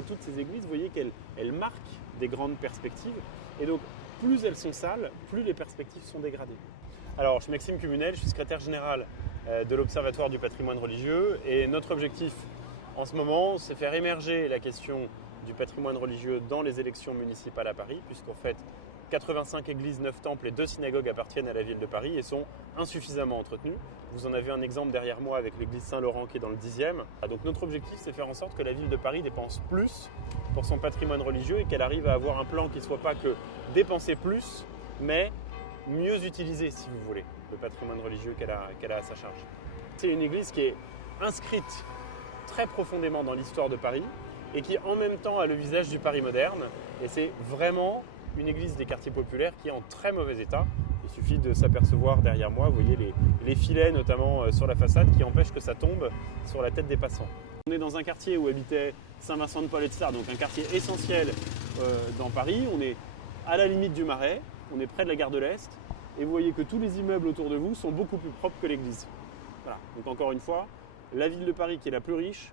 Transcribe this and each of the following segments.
Et toutes ces églises, vous voyez qu'elles marquent des grandes perspectives. Et donc, plus elles sont sales, plus les perspectives sont dégradées. Alors, je suis Maxime Cumunel, je suis secrétaire général de l'Observatoire du patrimoine religieux. Et notre objectif en ce moment, c'est faire émerger la question du patrimoine religieux dans les élections municipales à Paris, puisqu'en fait, 85 églises, 9 temples et 2 synagogues appartiennent à la ville de Paris et sont insuffisamment entretenues. Vous en avez un exemple derrière moi avec l'église Saint-Laurent qui est dans le 10e. Donc notre objectif, c'est faire en sorte que la ville de Paris dépense plus pour son patrimoine religieux et qu'elle arrive à avoir un plan qui ne soit pas que dépenser plus, mais mieux utiliser, si vous voulez, le patrimoine religieux qu'elle a à sa charge. C'est une église qui est inscrite très profondément dans l'histoire de Paris et qui en même temps a le visage du Paris moderne. Et c'est vraiment une église des quartiers populaires qui est en très mauvais état. Il suffit de s'apercevoir derrière moi, vous voyez les filets notamment sur la façade qui empêchent que ça tombe sur la tête des passants. On est dans un quartier où habitait Saint-Vincent-de-Paul et de Sart, donc un quartier essentiel dans Paris. On est à la limite du Marais, on est près de la gare de l'Est et vous voyez que tous les immeubles autour de vous sont beaucoup plus propres que l'église. Voilà. Donc encore une fois, la ville de Paris qui est la plus riche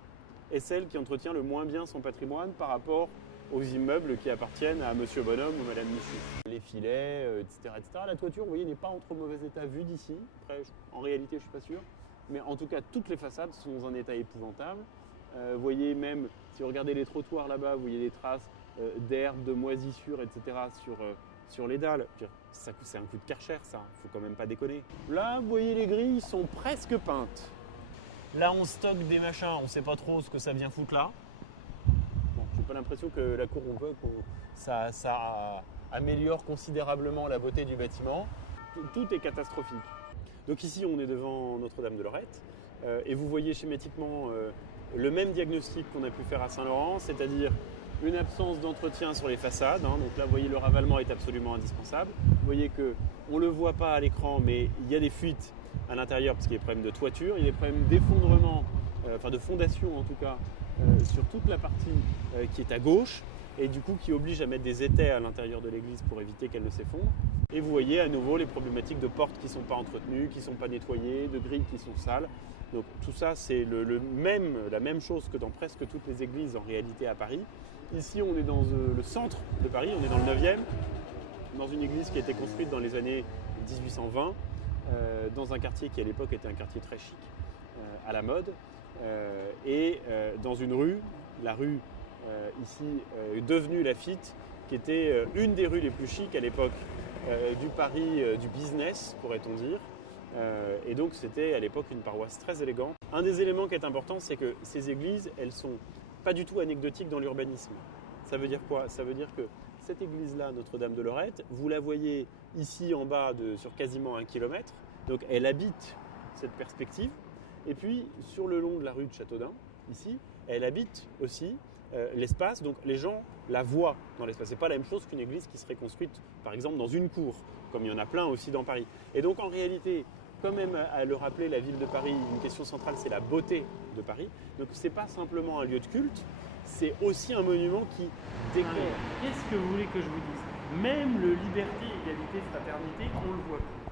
est celle qui entretient le moins bien son patrimoine par rapport aux immeubles qui appartiennent à Monsieur Bonhomme ou Madame Michu. Les filets, etc., etc. La toiture, vous voyez, n'est pas en trop mauvais état vue d'ici. Après, en réalité, je ne suis pas sûr. Mais en tout cas, toutes les façades sont dans un état épouvantable. Vous voyez même, si vous regardez les trottoirs là-bas, vous voyez des traces d'herbe, de moisissures, etc. sur les dalles. C'est un coup de Karcher, ça. Il ne faut quand même pas déconner. Là, vous voyez, les grilles sont presque peintes. Là, on stocke des machins, on ne sait pas trop ce que ça vient foutre là. Bon, j'ai pas l'impression que la cour ça améliore considérablement la beauté du bâtiment. Tout est catastrophique. Donc ici, on est devant Notre-Dame de Lorette et vous voyez schématiquement le même diagnostic qu'on a pu faire à Saint-Laurent, c'est-à-dire une absence d'entretien sur les façades. Donc là, vous voyez, le ravalement est absolument indispensable. Vous voyez qu'on ne le voit pas à l'écran, mais il y a des fuites à l'intérieur parce qu'il y a des problèmes de toiture, il y a des problèmes d'effondrement, de fondation en tout cas, sur toute la partie qui est à gauche et du coup qui oblige à mettre des étais à l'intérieur de l'église pour éviter qu'elle ne s'effondre. Et vous voyez à nouveau les problématiques de portes qui ne sont pas entretenues, qui ne sont pas nettoyées, de grilles qui sont sales. Donc tout ça c'est la même chose que dans presque toutes les églises en réalité à Paris. Ici on est dans le centre de Paris, on est dans le 9e, dans une église qui a été construite dans les années 1820. Dans un quartier qui à l'époque était un quartier très chic, à la mode, et dans une rue, la rue ici devenue Laffitte, qui était une des rues les plus chics à l'époque du Paris du business, pourrait-on dire. Et donc c'était à l'époque une paroisse très élégante. Un des éléments qui est important, c'est que ces églises, elles sont pas du tout anecdotiques dans l'urbanisme. Ça veut dire quoi? Ça veut dire que cette église-là, Notre-Dame de Lorette, vous la voyez ici en bas sur quasiment 1 kilomètre. Donc elle habite cette perspective. Et puis sur le long de la rue de Châteaudun, ici, elle habite aussi l'espace. Donc les gens la voient dans l'espace. Ce n'est pas la même chose qu'une église qui serait construite par exemple dans une cour, comme il y en a plein aussi dans Paris. Et donc en réalité, quand même à le rappeler, la ville de Paris, une question centrale, c'est la beauté de Paris. Donc ce n'est pas simplement un lieu de culte, c'est aussi un monument qui déclare. Qu'est-ce que vous voulez que je vous dise? Même le liberté, égalité, fraternité, on le voit plus.